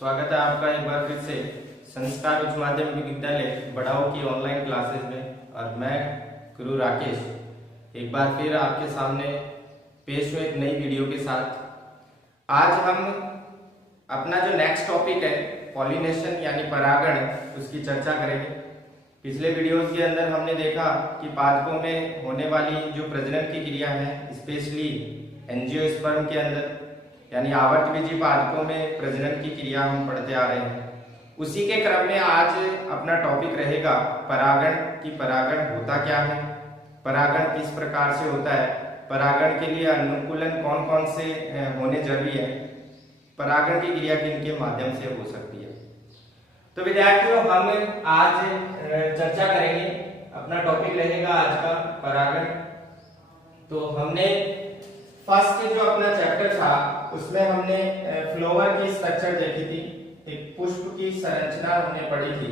स्वागत है आपका एक बार फिर से संस्कार उच्च माध्यमिक विद्यालय बढ़ाओ की ऑनलाइन क्लासेस में। और मैं गुरु राकेश एक बार फिर आपके सामने पेश हुए एक नई वीडियो के साथ। आज हम अपना जो नेक्स्ट टॉपिक है पॉलिनेशन यानी परागण, उसकी चर्चा करेंगे। पिछले वीडियोस के अंदर हमने देखा कि पादपों में होने वाली जो प्रजनन की क्रिया है, स्पेशली एंजियोस्पर्म के अंदर यानी आवर्तबीजी पादपों में प्रजनन की क्रिया हम पढ़ते आ रहे हैं। उसी के क्रम में आज अपना टॉपिक रहेगा परागण की परागण होता क्या है, परागण किस प्रकार से होता है, परागण के लिए अनुकूलन कौन कौन से होने जरूरी है, परागण की क्रिया किन के माध्यम से हो सकती है। तो विद्यार्थियों, हम आज चर्चा करेंगे, अपना टॉपिक रहेगा आज का परागण। तो हमने फर्स्ट जो अपना चैप्टर था उसमें हमने फ्लावर की स्ट्रक्चर देखी थी, एक पुष्प की संरचना हमने पढ़ी थी,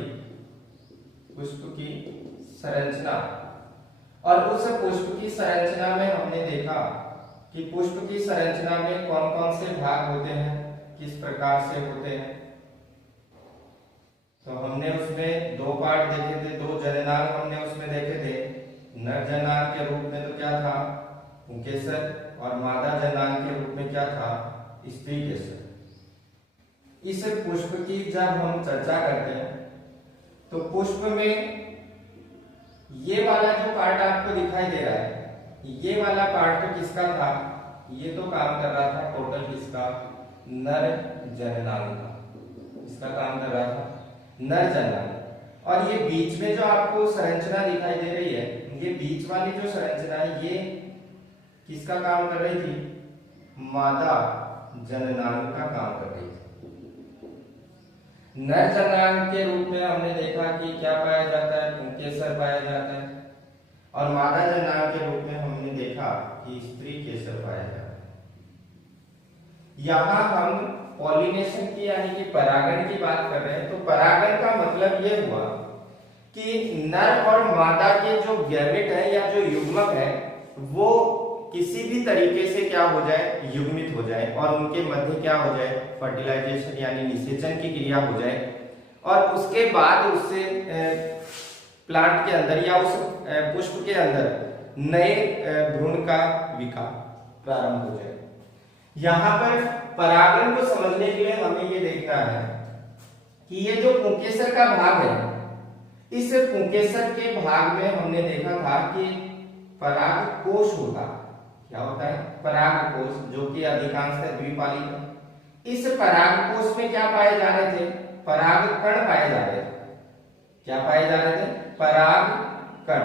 पुष्प की संरचना। और उस पुष्प की संरचना में हमने देखा कि पुष्प की संरचना में कौन कौन से भाग होते हैं, किस प्रकार से होते हैं। तो हमने उसमें दो पार्ट देखे थे, दो जननांग हमने उसमें देखे थे। नर जननांग के रूप में तो क्या था, पुंकेसर, और मादा जननांग के रूप में क्या था, स्त्री केसर। इस पुष्प की जब हम चर्चा करते हैं तो पुष्प में ये वाला जो पार्ट आपको दिखाई दे रहा है, ये वाला पार्ट तो किसका था, ये तो काम कर रहा था टोटल किसका, नर जननांग का। इसका काम कर रहा था नर जननांग। और ये बीच में जो आपको संरचना दिखाई दे रही है, ये बीच वाली जो संरचना है, ये किसका काम कर रही थी, मादा जननांग का काम कर रही थी। नर जननांग के रूप में हमने देखा कि क्या पाया जाता है, पुंकेसर पाया जाता है। और मादा जननांग के रूप में हमने देखा कि स्त्री केसर पाया जाता है। यहां हम पॉलिनेशन की यानी कि परागण की बात कर रहे हैं। तो परागण का मतलब ये हुआ कि नर और मादा के जो गैमेट है या जो युग्मक है वो किसी भी तरीके से क्या हो जाए, युग्मित हो जाए, और उनके मध्य क्या हो जाए, फर्टिलाइजेशन यानी निषेचन की क्रिया हो जाए। और उसके बाद उससे प्लांट के अंदर या उस पुष्प के अंदर नए भ्रूण का विकास प्रारंभ हो जाए। यहाँ पर परागण को समझने के लिए हमें ये देखना है कि ये जो पुंकेसर का भाग है, इस पुंकेसर के भाग में हमने देखा था कि परागकोश होता, क्या होता है, परागकोश, जो कि अधिकांशतः द्विपालिक है। इस परागकोश में क्या पाए जा रहे थे, परागकण पाए जा रहे थे। क्या पाए जा रहे थे, परागकण।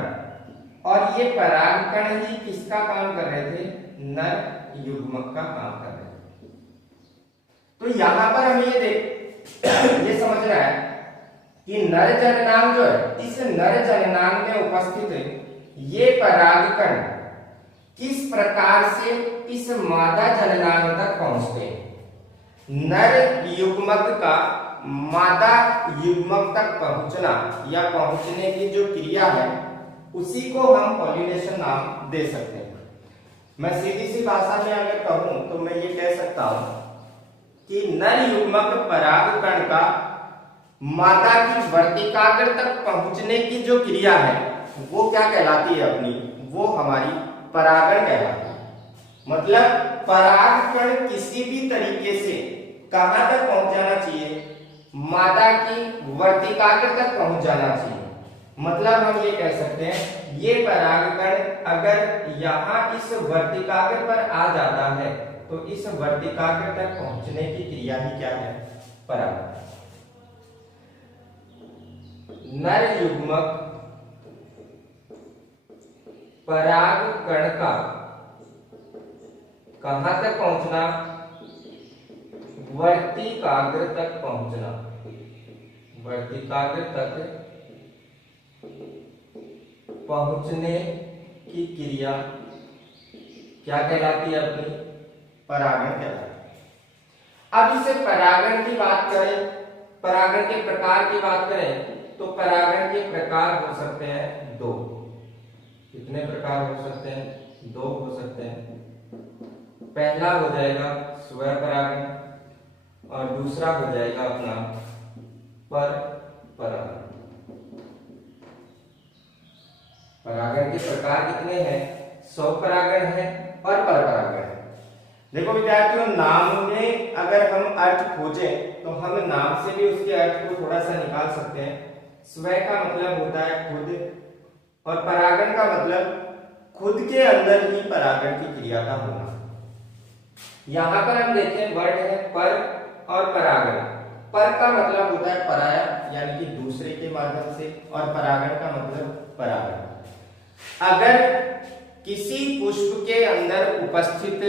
और ये परागकण ही किसका काम कर रहे थे, नर युग्मक का काम कर रहे थे। तो यहां पर हम ये समझना है कि नर जननांग जो है, इस नर जननांग में उपस्थित ये परागकण किस प्रकार से इस मादा जननांग तक पहुंचते हैं। नर युग्मक का मादा युग्मक तक पहुंचना या पहुंचने की जो क्रिया है, उसी को हम पॉलिनेशन नाम दे सकते हैं। मैं सीधी सी भाषा में अगर कहूं तो मैं ये कह सकता हूं कि नर युग्मक परागकण का मादा की वर्तिकाग्र तक पहुंचने की जो क्रिया है वो क्या कहलाती है अपनी, वो हमारी परागण कहलाती है। मतलब परागकण किसी भी तरीके से कहां तक पहुंच जाना चाहिए, मादा की वर्तिकाग्र तक पहुंच जाना चाहिए। मतलब हम ये कह सकते हैं ये परागकण अगर यहां इस वर्तिकाग्र पर आ जाता है तो इस वर्तिकाग्र तक पहुंचने की क्रिया ही क्या है, परागण। नर युग्मक परागकण का कहां तक पहुंचना, वर्तिकाग्र तक पहुंचना, वर्तिकाग्र तक पहुंचने की क्रिया क्या कहलाती है, अपनी परागण कहलाती है। अब इसे परागण की बात करें, परागण के प्रकार की बात करें तो परागण के प्रकार हो सकते हैं दो। कितने प्रकार हो सकते हैं, दो हो सकते हैं। पहला हो जाएगा स्वपरागण और दूसरा हो जाएगा अपना पर परागण। परागण के प्रकार कितने हैं? स्वपरागण है और परपरागण है। देखो विद्यार्थियों, नाम में अगर हम अर्थ खोजें तो हम नाम से भी उसके अर्थ को थोड़ा सा निकाल सकते हैं। स्व का मतलब होता है खुद और परागण का मतलब खुद के अंदर ही परागण की क्रिया का होना। यहां पर हम देखें वर्ड है पर और परागण। पर का मतलब होता है पराया यानी कि दूसरे के माध्यम से, और परागण का मतलब परागण। अगर किसी पुष्प के अंदर उपस्थित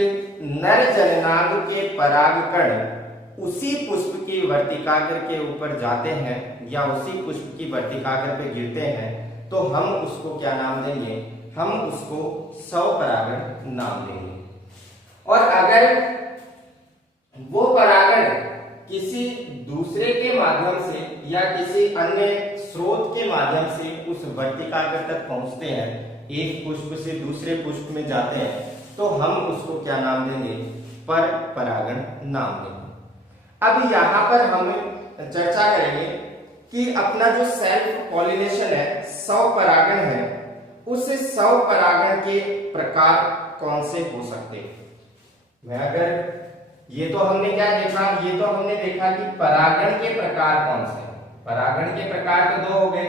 नर जननांग के परागकण उसी पुष्प की वर्तिकाग्र के ऊपर जाते हैं या उसी पुष्प की वर्तिकाग्र पे गिरते हैं तो हम उसको क्या नाम देंगे? हम उसको स्वपरागण नाम देंगे। और अगर वो परागण किसी दूसरे के माध्यम से या किसी अन्य स्रोत के माध्यम से उस वर्तिकाग्र तक पहुंचते हैं, एक पुष्प से दूसरे पुष्प में जाते हैं, तो हम उसको क्या नाम देंगे? पर परागण नाम देंगे। अब यहाँ पर हम चर्चा करेंगे कि अपना जो सेल्फ पॉलिनेशन है, स्वपरागण है, उस स्वपरागण के प्रकार कौन से हो सकते हैं? मैं अगर ये तो हमने क्या देखा? ये तो हमने देखा कि परागण के प्रकार कौन से हैं। परागण के प्रकार तो दो हो गए,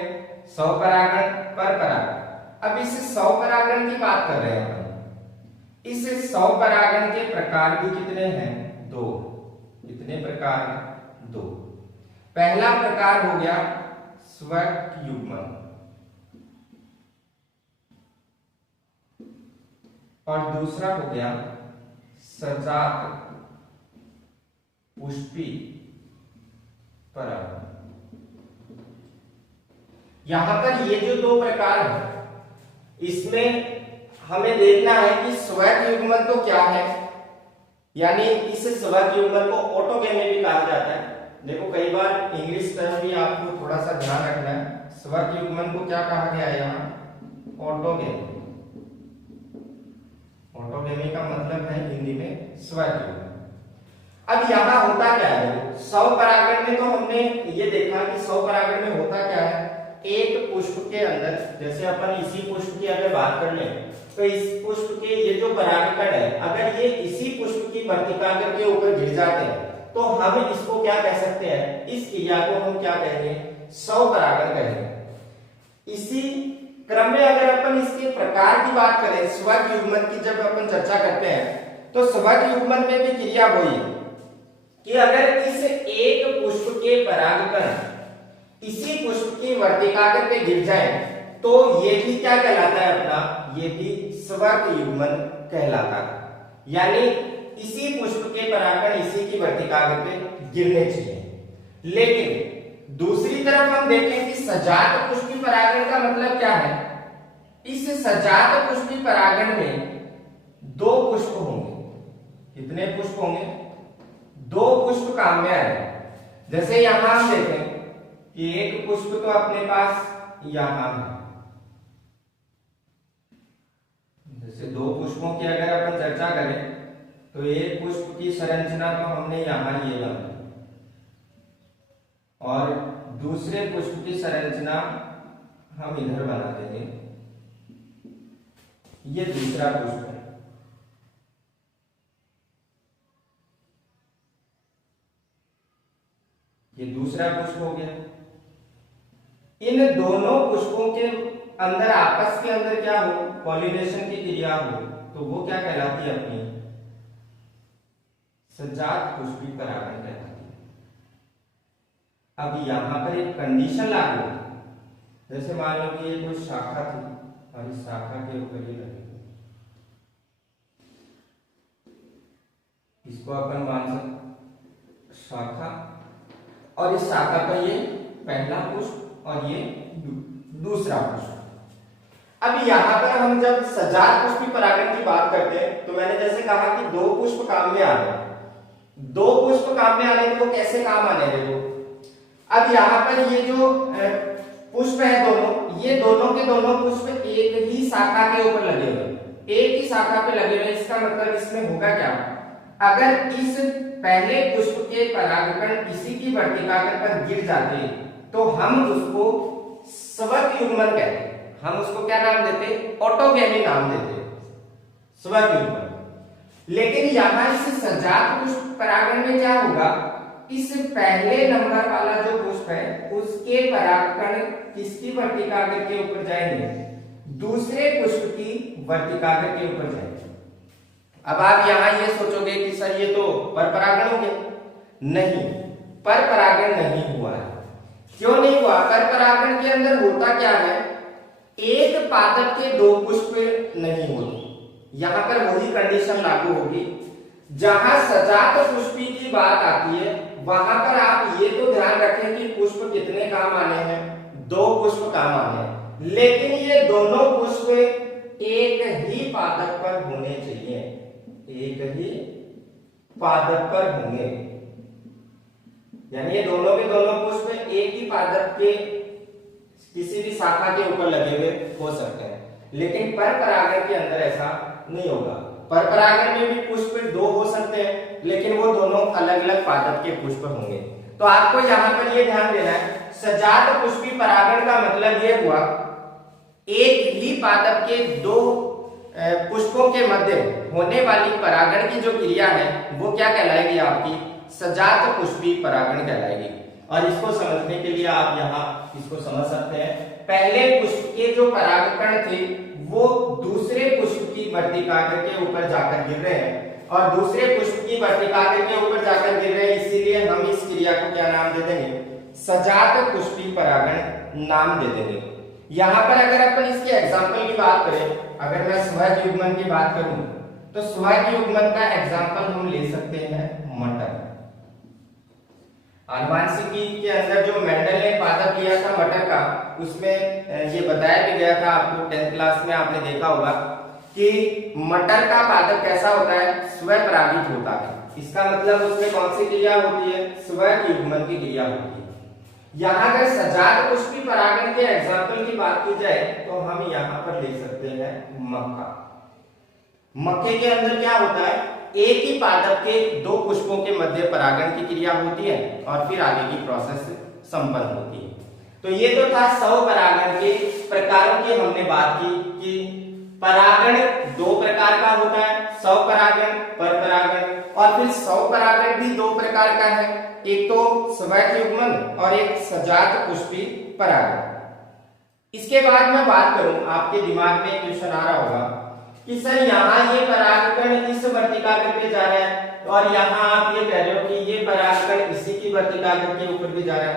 स्वपरागण, परपरागण। अब इस स्वपरागण की बात कर रहे हैं हम। इस स्वपरागण के प्रकार भी कितने हैं? दो। कितने प्रकार हैं? दो। पहला प्रकार हो गया स्वक युग्मन और दूसरा हो गया सजात पुष्पी परागण। यहां पर ये जो दो प्रकार हैं, इसमें हमें देखना है कि स्वक युग्मन तो क्या है, यानी इस स्वक युग्मन को ऑटोगेमी भी कहा जाता है। देखो कई बार इंग्लिश टर्म भी आपको थोड़ा सा ध्यान रखना है। स्वक युग्मन को क्या कहा गया है यहाँ? ऑटोगेमी। ऑटोगेमी का मतलब है हिंदी में स्वक युग्मन। अब यहाँ होता क्या है? स्वपरागण में तो हमने ये देखा कि स्वपरागण में होता क्या है? एक पुष्प के अंदर, जैसे अपन इसी पुष्प की अगर बात कर लें तो इस पुष्प के ये जो परागकण है, अगर ये इसी पुष्प की वर्तिकाग्र के ऊपर गिर जाते हैं तो हम इसको क्या कह सकते हैं? इस क्रिया को हम क्या कहेंगे? स्वपरागण कहेंगे। इसी क्रम में अगर अपन इसके प्रकार की बात करें, स्वक युग्मन की जब अपन चर्चा करते हैं तो स्वक युग्मन में भी क्रिया वही है कि अगर इस एक पुष्प के परागकण इसी पुष्प की वर्तिकाग्र पे गिर जाए तो ये भी क्या कहलाता है अपना? ये भी स्वक युग्मन कहलाता है। यानी इसी पुष्प के परागकण इसी की वर्तिकाग्र पे गिरने चाहिए। लेकिन दूसरी तरफ हम देखें कि सजात पुष्पी परागण का मतलब क्या है? इस सजात पुष्पी परागण में दो पुष्प होंगे। कितने पुष्प होंगे? दो पुष्प काम्य है। जैसे यहां हम देखें कि एक पुष्प तो अपने पास यहां है, जैसे दो पुष्पों की अगर अपन चर्चा करें तो एक पुष्प की संरचना तो हमने यहां ये बनाई और दूसरे पुष्प की संरचना हम इधर बना देंगे। ये दूसरा पुष्प है। ये दूसरा पुष्प हो गया। इन दोनों पुष्पों के अंदर आपस के अंदर क्या हो? पॉलिनेशन की क्रिया हो, तो वो क्या कहलाती है? अपनी सजात पुष्पी परागण कहलाती है। अब यहां पर एक कंडीशन लागू है। जैसे मान लो कि ये कोई शाखा थी और इस शाखा के ऊपर ये लगी, इसको अपन मान सकते शाखा, और इस शाखा पर ये पहला पुष्प और ये दूसरा पुष्प। अब यहां पर हम जब सजात पुष्पी परागण की बात करते हैं तो मैंने जैसे कहा कि दो पुष्प काम में आ रहे, दो पुष्प काम में आने तो वो कैसे काम आने? देखो अब यहां पर ये जो पुष्प है दोनों, ये दोनों के दोनों पुष्प एक ही शाखा के ऊपर लगे हुए, एक ही शाखा पे लगे हुए। इसका मतलब इसमें होगा क्या? अगर इस पहले पुष्प के परागकण इसी की वर्तिकाग्र पर गिर जाते तो हम उसको स्वक युग्मन कहते, हम उसको क्या नाम देते, ऑटोगैमी नाम देते, स्वक युग्मन। लेकिन यहाँ इस सजात पुष्प परागण में क्या होगा, इस पहले नंबर वाला जो पुष्प है उसके परागकण किसकी वर्तिकाग्र के ऊपर जाएंगे, दूसरे पुष्प की वर्तिकाग्र के ऊपर जाएंगे। अब आप यहां ये सोचोगे कि सर ये तो पर परागण हो गया, नहीं, पर परागण नहीं हुआ है। क्यों नहीं हुआ, पर परागण के अंदर होता क्या है, एक पादप के दो पुष्प नहीं होते, यहां पर वही कंडीशन लागू होगी। जहां सजात पुष्पी की बात आती है वहां पर आप ये तो ध्यान रखें कि पुष्प कितने काम आने हैं, दो पुष्प काम आने हैं, लेकिन ये दोनों पुष्प एक ही पादप पर होने चाहिए, एक ही पादप पर होंगे, यानी ये दोनों के दोनों पुष्प एक ही पादप के किसी भी शाखा के ऊपर लगे हुए हो सकते हैं। लेकिन पर परागण के अंदर ऐसा नहीं होगा, पर परागण में भी पुष्प दो हो सकते हैं लेकिन वो दोनों अलग अलग पादप के पुष्प होंगे। तो आपको यहाँ पर ये ध्यान देना है, सजात पुष्पी परागण का मतलब ये हुआ एक ही पादप के दो पुष्पों के मध्य होने वाली परागण की जो क्रिया है वो क्या कहलाएगी, आपकी सजात पुष्पी परागण कहलाएगी। और इसको समझने के लिए आप यहाँ इसको समझ सकते हैं, पहले पुष्प के जो परागकण थे वो दूसरे पुष्प की वर्तिकाग्र के ऊपर जाकर गिर रहे हैं और दूसरे पुष्प की वर्तिकाग्र के ऊपर जाकर गिर रहे हैं, इसीलिए हम इस क्रिया को क्या नाम दे देंगे, सजात पुष्पी परागण नाम दे देंगे। यहाँ पर अगर अपन इसके एग्जाम्पल की बात करें, अगर मैं स्वक युग्मन की बात करूं तो स्वक युग्मन का एग्जाम्पल हम ले सकते हैं मटर। आनुवांशिकी के अंदर जो मेंडल ने पादप लिया था मटर का, उसमें ये बताया भी गया था आपको, 10th क्लास में आपने देखा होगा कि मटर का पादप कैसा होता है, स्वपरागित होता है। इसका मतलब उसमें कौन सी क्रिया होती है, स्वक युग्मन की क्रिया होती है। यहाँ अगर सजात पुष्पी परागण के एग्जाम्पल की बात की जाए तो हम यहाँ पर ले सकते हैं मक्का। मक्के के अंदर क्या होता है, एक ही पादप के दो पुष्पों के मध्य परागण की क्रिया होती है और फिर आगे की प्रोसेस संपन्न होती है। तो ये तो था स्वपरागण के प्रकारों की हमने बात की कि परागण दो प्रकार का होता है, स्वपरागण, परपरागण, और फिर स्वपरागण भी दो प्रकार का है, एक तो स्वक युग्मन और एक सजात पुष्पी परागण। इसके बाद मैं बात करूं, आपके दिमाग में क्वेश्चन आ रहा होगा कि सर यहाँ ये परागकण इस वर्तिकाग्र पे जा रहा है और यहाँ आप ये कह रहे हो कि ये परागकण इसी की वर्तिकाग्र के ऊपर भी जा रहा है,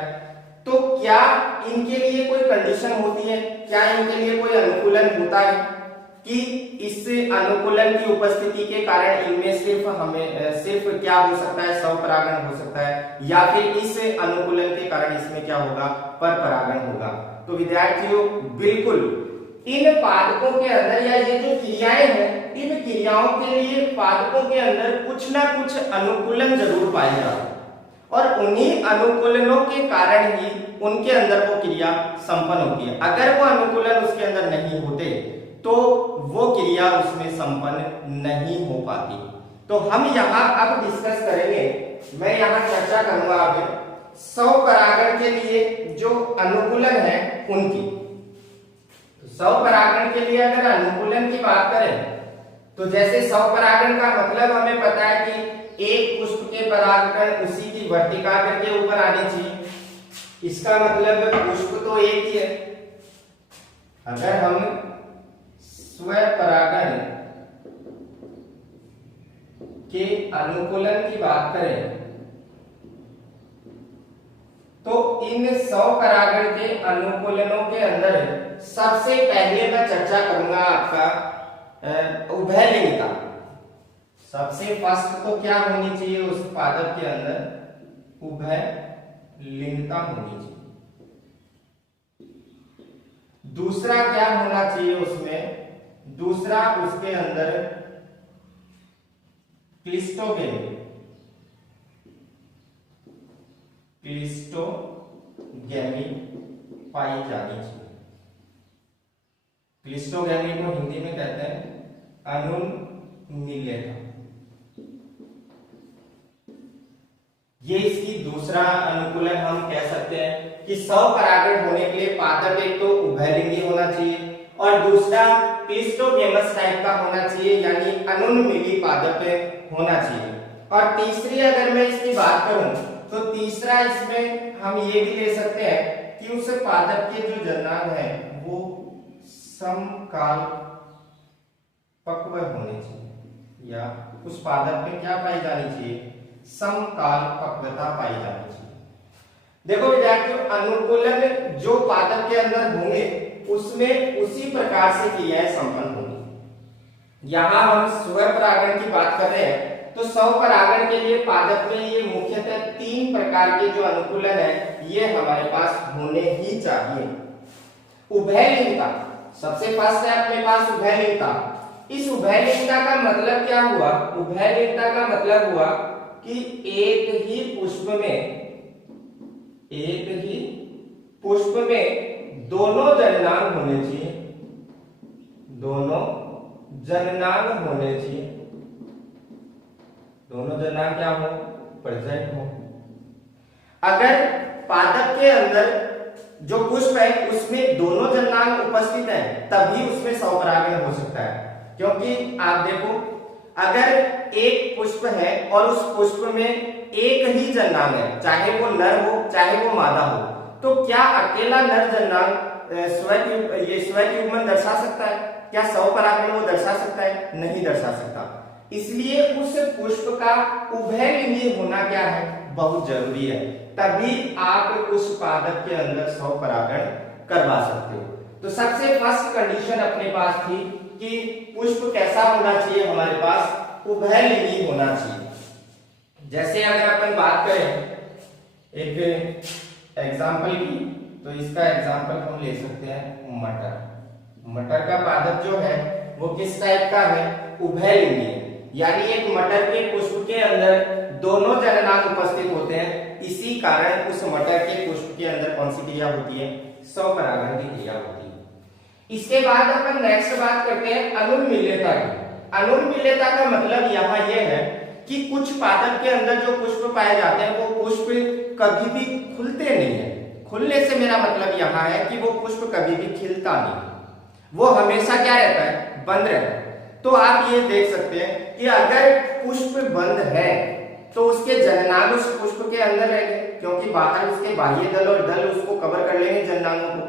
तो क्या इनके लिए कोई कंडीशन होती है, क्या इनके लिए कोई अनुकूलन होता है कि इस अनुकूलन की उपस्थिति के कारण इनमें सिर्फ क्या हो सकता है, स्वपरागण हो सकता है, या फिर इस अनुकूलन के कारण इसमें क्या होगा, परपरागण होगा। तो विद्यार्थियों बिल्कुल इन पादपों के अंदर या ये जो क्रियाएं हैं, इन क्रियाओं के लिए पादपों के अंदर कुछ ना कुछ अनुकूलन जरूर पाए जाते हैं और उन्हीं अनुकूलनों के कारण ही उनके अंदर वो क्रिया संपन्न होती है। अगर वो अनुकूलन उसके अंदर नहीं होते तो वो क्रिया उसमें संपन्न नहीं हो पाती। तो हम यहाँ अब डिस्कस करेंगे, मैं यहाँ चर्चा करूंगा अब स्वपरागण के लिए जो अनुकूलन है उनकी। स्वपरागण के लिए अगर अनुकूलन की बात करें तो जैसे स्वपरागण का मतलब हमें पता है कि एक पुष्प के परागकण उसी की वर्तिकाग्र के ऊपर आने चाहिए, इसका मतलब पुष्प तो एक ही है। अगर हम स्वपरागण के अनुकूलन की बात करें तो इन स्वपरागण के अनुकूलनों के अंदर सबसे पहले मैं चर्चा करूंगा आपका उभयलिंगता। सबसे फर्स्ट तो क्या होनी चाहिए उस पादप के अंदर, उभयलिंगता होनी चाहिए। दूसरा क्या होना चाहिए उसमें, दूसरा उसके अंदर क्लिस्टोगेमी, क्लिस्टोगेमी पाई जानी चाहिए। क्लिस्टोगेमी को हिंदी में कहते हैं अनुन्मील्यता। ये इसकी दूसरा अनुकूलन हम कह सकते हैं कि स्वपरागण होने के लिए पादप एक तो उभयलिंगी होना चाहिए और दूसरा क्लिस्टोगेमस टाइप का होना चाहिए, यानी अनुन्मिली पादप होना चाहिए। और तीसरी अगर मैं इसकी बात करूं तो तीसरा इसमें हम ये भी ले सकते हैं कि उस पादप के जो जननांग है वो समकाल पक्व होने चाहिए, या उस पादप में क्या पाई जानी चाहिए, समकाल पक्वता पाई जानी चाहिए। देखो विद्यार्थियों, अनुकूलन जो पादप के अंदर होंगे उसमें उसी प्रकार से क्रियाएं संपन्न होंगी। यहां हम स्वपरागण की बात कर रहे हैं तो स्वपरागण के लिए पादप में ये मुख्यतः 3 प्रकार के जो अनुकूलन है ये हमारे पास होने ही चाहिए। उभयलिंगता सबसे फर्स्ट है अपने पास उभयलिंगता। इस उभयलिंगता का मतलब क्या हुआ? उभयलिंगता का मतलब हुआ कि एक ही पुष्प में दोनों जननांग होने चाहिए, दोनों जननांग होने चाहिए, दोनों जननांग क्या हो, प्रेजेंट हो। अगर पादप के अंदर जो पुष्प है उसमें दोनों जननांग उपस्थित है तभी उसमें स्वपरागण हो सकता है। क्योंकि आप देखो, अगर एक पुष्प है और उस पुष्प में एक ही जननांग है, चाहे वो नर हो चाहे वो मादा हो, तो क्या अकेला नर जननांग स्वयं दर्शा सकता है? क्या स्वपरागण वो दर्शा सकता है? नहीं दर्शा सकता। इसलिए उस पुष्प का उभयलिंगी होना क्या है, बहुत जरूरी है, तभी आप उस पादप के अंदर स्वपरागण करवा सकते हो। तो सबसे फर्स्ट कंडीशन अपने पास थी कि पुष्प कैसा होना चाहिए, हमारे पास उभयलिंगी होना चाहिए। जैसे अगर अपन बात करें एक एग्जाम्पल की, तो इसका एग्जाम्पल हम ले सकते हैं मटर। मटर का पादप जो है वो किस टाइप का है, उभयलिंगी है, यानी एक मटर के पुष्प के अंदर दोनों जननांग उपस्थित होते हैं। इसी कारण उस मटर के पुष्प के अंदर कौन सी क्रिया होती है, स्वपरागण की क्रिया होती है। इसके बाद अपन नेक्स्ट बात करते हैं अनुन्मील्यता की। अनुन्मील्यता का मतलब यहाँ यह है कि कुछ पादप के अंदर जो पुष्प पाए जाते हैं वो पुष्प कभी भी खुलते नहीं है। खुलने से मेरा मतलब यहाँ है कि वो पुष्प कभी भी खिलता नहीं, वो हमेशा क्या रहता है, बंद रहता है। तो आप ये देख सकते हैं कि अगर पुष्प बंद है तो उसके जननांग उस पुष्प के अंदर रहेंगे, क्योंकि बाहर उसके बाह्य दल और दल उसको कवर कर लेंगे जननांगों को।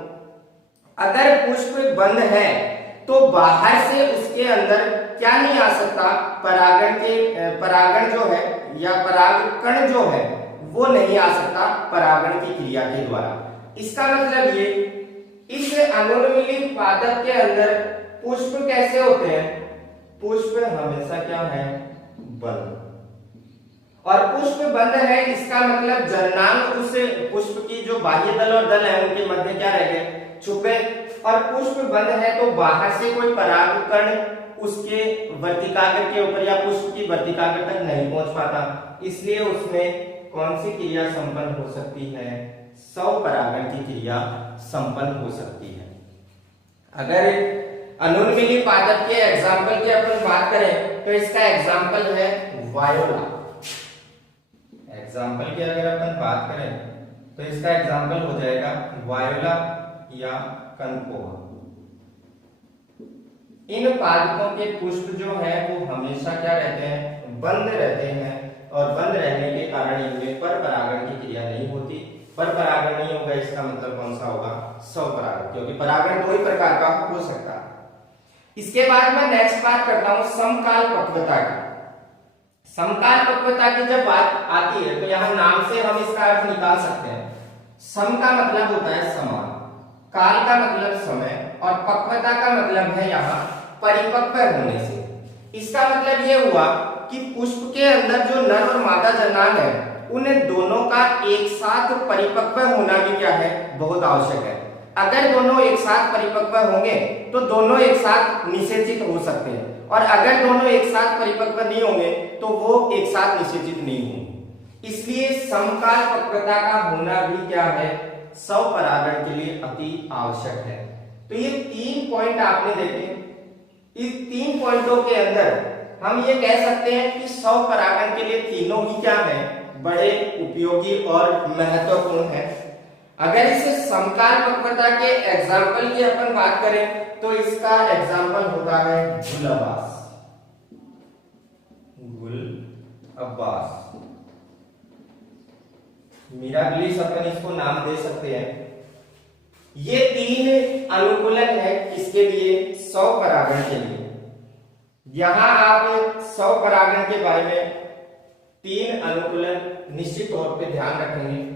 अगर पुष्प बंद है तो बाहर से उसके अंदर क्या नहीं आ सकता, परागण जो है या परागकण जो है वो नहीं आ सकता परागण की क्रिया के द्वारा। इसका मतलब ये, इस अनुन्मीलित पादप के अंदर पुष्प कैसे होते हैं, पुष्प हमेशा क्या है, बंद। और पुष्प बंद है इसका मतलब जननांग उस पुष्प की जो बाह्य दल और दल है उनके मध्य क्या रह गए, छुपे। और पुष्प बंद है तो बाहर से कोई परागकण उसके वर्तिकाग्र के ऊपर या पुष्प की वर्तिकाग्र तक नहीं पहुंच पाता, इसलिए उसमें कौन सी क्रिया संपन्न हो सकती है, स्वपरागण की क्रिया संपन्न हो सकती है। अगर अनुन्मीलित पादप के एग्जाम्पल की अपन बात करें तो इसका एग्जाम्पल है वायोला। एग्जाम्पल की अगर अपन बात करें तो इसका एग्जाम्पल हो जाएगा वायोला या कनकोआ। इन पादपों के पुष्प जो है वो हमेशा क्या रहते हैं, बंद रहते हैं, और बंद रहने के कारण इनमें पर परागण की क्रिया नहीं होती। पर परागण नहीं होगा इसका मतलब कौन सा होगा, स्वपरागण, क्योंकि परागण दो ही प्रकार का हो सकता है। इसके बाद मैं नेक्स्ट बात करता हूं समकाल पक्वता की। समकाल पक्वता की जब बात आती है तो यहां नाम से हम इसका अर्थ निकाल सकते हैं। सम का मतलब होता है समान, काल का मतलब समय, और पक्वता का मतलब है यहाँ परिपक्व होने से। इसका मतलब ये हुआ कि पुष्प के अंदर जो नर और मादा जननांग है उन दोनों का एक साथ परिपक्व होना भी क्या है, बहुत आवश्यक है। अगर दोनों एक साथ परिपक्व होंगे तो दोनों एक साथ निषेचित हो सकते हैं, और अगर दोनों एक साथ परिपक्व नहीं होंगे तो वो एक साथ निषेचित नहीं होंगे। इसलिए समकाल पक्वता का होना भी क्या है, स्वपरागण के लिए अति आवश्यक है। तो ये 3 पॉइंट आपने देखे। इस 3 पॉइंटों के अंदर हम ये कह सकते हैं कि स्वपरागण के लिए तीनों ही क्या है, बड़े उपयोगी और महत्वपूर्ण है। अगर इसे समकाल पक्वता के एग्जाम्पल की अपन बात करें तो इसका एग्जाम्पल होता है गुल अब्बास। गुल अब्बास, मिराबिलिस अपन इसको नाम दे सकते हैं। ये 3 अनुकूलन है किसके लिए? स्वपरागण के लिए। यहां आप स्वपरागण के बारे में 3 अनुकूलन निश्चित तौर पे ध्यान रखेंगे।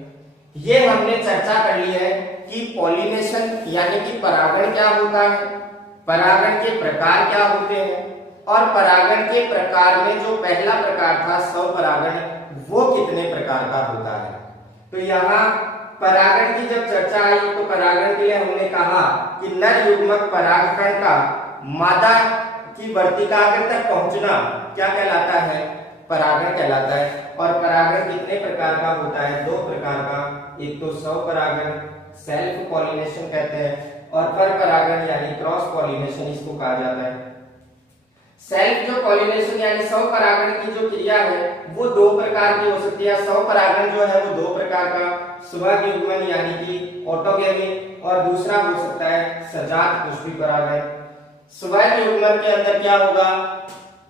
ये हमने चर्चा कर ली है कि पॉलिनेशन यानी कि परागण क्या होता है, परागण के प्रकार क्या होते हैं, और परागण के प्रकार में जो पहला प्रकार था स्वपरागण, वो कितने प्रकार का होता है। तो यहाँ परागण की जब चर्चा आई तो परागण के लिए हमने कहा कि नर युग्मक परागकण का मादा की वर्तिकाग्र तक पहुंचना क्या कहलाता है? परागण कहलाता है। और परागण कितने प्रकार का होता है? 2 प्रकार का। एक तो स्वपरागण, सेल्फ पॉलिनेशन कहते हैं, और परपरागण यानी क्रॉस पॉलिनेशन इसको कहा जाता है। सेल्फ जो पॉलिनेशन यानी स्वपरागण की जो क्रिया है वो 2 प्रकार की हो सकती है। स्वपरागण जो है वो 2 प्रकार का, स्वयं युग्मन यानी कि ऑटोगेमी, और दूसरा हो सकता है सजात पुष्पी परागण। स्वयं युग्मन के अंदर क्या होगा?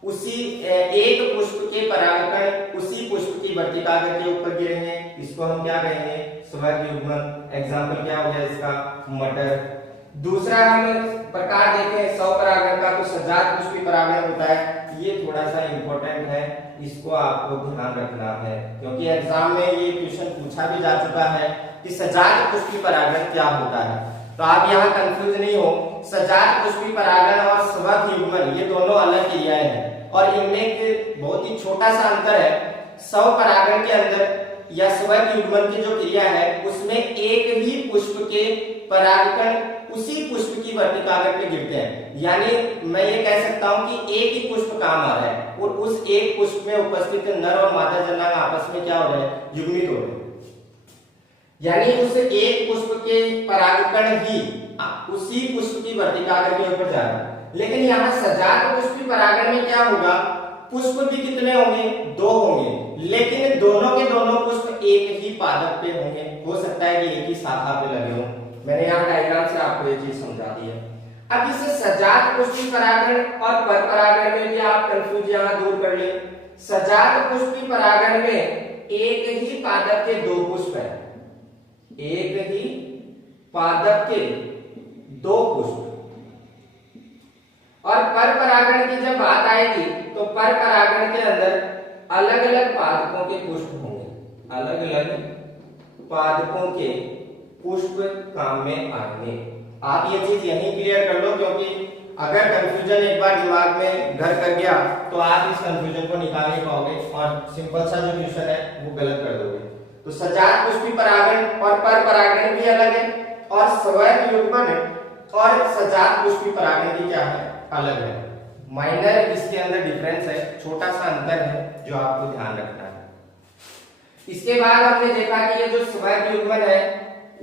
उसी एक पुष्प के परागकण उसी पुष्प की वर्तिकाग्र के ऊपर गिरेंगे, इसको हम क्या कहेंगे? स्वयं युग्मन। एग्जाम्पल क्या हो गया इसका? मटर। दूसरा हम प्रकार देखें स्वपरागण का तो सजात पुष्पी परागण होता है। ये थोड़ा सा इंपॉर्टेंट है, इसको आपको ध्यान रखना है क्योंकि एग्जाम में ये क्वेश्चन पूछा भी जा चुका है कि सजात पुष्पी परागण क्या होता है। तो आप यहाँ कंफ्यूज नहीं हो। सजात पुष्पी परागण और स्वयं युग्मन ये दोनों अलग क्रियाएं हैं और इनमें एक बहुत ही छोटा सा अंतर है। स्वपरागण के अंदर या स्वयं युग्मन की जो क्रिया है उसमें एक ही पुष्प के परागकण उसी पुष्प की वर्तिकाग्र पे गिरते हैं। यानी मैं ये कह सकता हूं कि एक ही पुष्प काम आ रहा है और उस एक पुष्प में उपस्थित नर और मादा जनांग आपस में क्या हो रहे हैं? युग्मित हो रहे हैं। यानी उस एक पुष्प के परागकण ही उसी पुष्प की वर्तिकाग्र के ऊपर जा रहे हैं। लेकिन यहाँ सजात पुष्पी परागण में क्या होगा? पुष्प भी कितने होंगे? 2 होंगे, लेकिन दोनों के दोनों पुष्प एक ही पादप पे होंगे। हो सकता है कि एक ही शाखा पे लगे हों। मैंने यहाँ डायग्राम से आपको ये चीज समझा दी है। अब इस सजात पुष्पी परागण और परपरागण में भी आप कंफ्यूज यहाँ दूर कर ले। सजात पुष्पी परागण में एक ही पादप के 2 पुष्प है, एक ही पादप के 2 पुष्प। और परपरागण की जब बात आएगी तो परपरागण के अंदर अलग अलग पादपों के पुष्प होंगे, अलग अलग पादपों के पुष्प काम में आएंगे। आप ये चीज यहीं क्लियर कर लो क्योंकि अगर कंफ्यूजन एक बार दिमाग में घर कर गया तो आप इस कंफ्यूजन को निकाल नहीं पाओगे और सिंपल सा जो क्वेश्चन है वो गलत कर दोगे। तो सजात पुष्पी परागण और परपरागण भी अलग है और स्वयं युग्मन और सजात पुष्पी परागण भी क्या है? अलग है। माइनर इसके अंदर डिफरेंस है, छोटा सा अंतर है जो आपको ध्यान रखना है। इसके बाद हमने देखा कि ये जो स्वयं युग्मन है,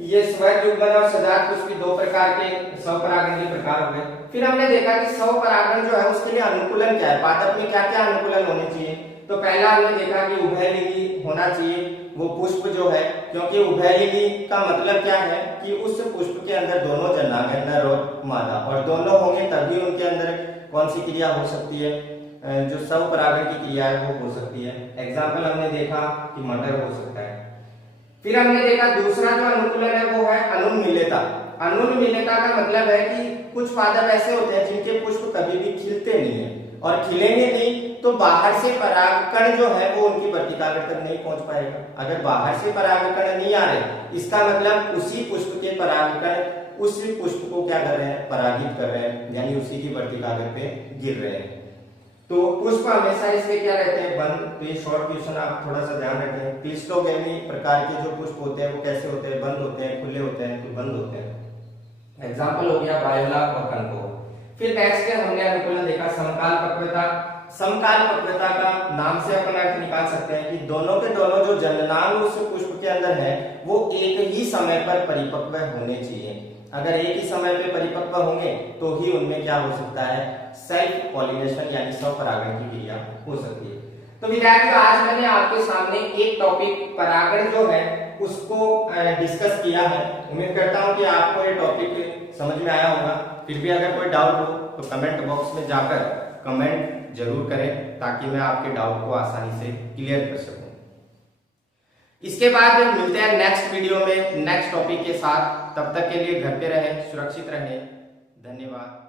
ये स्वयं युग्मन और सजात पुष्पी 2 प्रकार के स्वपरागण के प्रकार हो गए। फिर हमने देखा कि स्वपरागण जो है उसके लिए अनुकूलन क्या है, पादप में क्या क्या अनुकूलन होने चाहिए। तो पहला हमने देखा कि उभयलिंगी होना चाहिए वो पुष्प जो है, क्योंकि उभयलिंगी का मतलब क्या है कि उस पुष्प के अंदर दोनों जनांग है, नर और मादा, और दोनों होंगे तभी उनके अंदर कौन सी क्रिया हो सकती है? जो स्वपरागण की क्रिया है वो हो सकती है। एग्जाम्पल हमने देखा कि मटर हो सकता है। फिर हमने देखा दूसरा जो अनुकूलन है वो है अनुन्मीलिता। अनुन्मीलिता का मतलब है कि कुछ पादप ऐसे होते हैं जिनके पुष्प कभी भी खिलते नहीं है और खिलेंगे नहीं तो बाहर से परागकण जो है वो उनकी वर्तिकाग्र तक नहीं पहुंच पाएगा। अगर बाहर से परागकण नहीं आ रहे इसका मतलब उसी पुष्प के परागकण उस पुष्प को क्या कर रहे हैं? परागित कर रहे हैं, यानी उसी की वर्तिकाग्र पे गिर रहे हैं। तो पुष्प हमेशा इसके क्या रहते हैं? बंद। तो ये शॉर्ट क्वेश्चन आप थोड़ा सा ध्यान रखें। क्लिस्टोगेमी प्रकार के जो पुष्प होते हैं वो कैसे होते हैं? बंद होते हैं, खुले होते हैं, तो बंद होते हैं। एग्जाम्पल हो गया वायोला और कंको। फिर नेक्स्ट हमने अनुकूलन देखा समकाल पक्वता। समकाल पक्वता का नाम से अपन अर्थ निकाल सकते हैं कि दोनों के दोनों जो जननांग उस पुष्प के अंदर है वो एक ही समय पर परिपक्व होने चाहिए। अगर एक ही समय पे परिपक्व होंगे तो ही उनमें क्या हो सकता है? सेल्फ पॉलिनेशन यानी स्वपरागण की क्रिया हो सकती है। तो विद्यार्थियों आज मैंने आपके सामने एक टॉपिक परागण जो है उसको डिस्कस किया है। उम्मीद करता हूं कि आपको ये टॉपिक समझ में आया होगा। फिर भी अगर कोई डाउट हो तो कमेंट बॉक्स में जाकर कमेंट जरूर करें ताकि मैं आपके डाउट को आसानी से क्लियर कर सकूं। इसके बाद मिलते हैं नेक्स्ट वीडियो में नेक्स्ट टॉपिक के साथ। तब तक के लिए घर पे रहें, सुरक्षित रहें। धन्यवाद।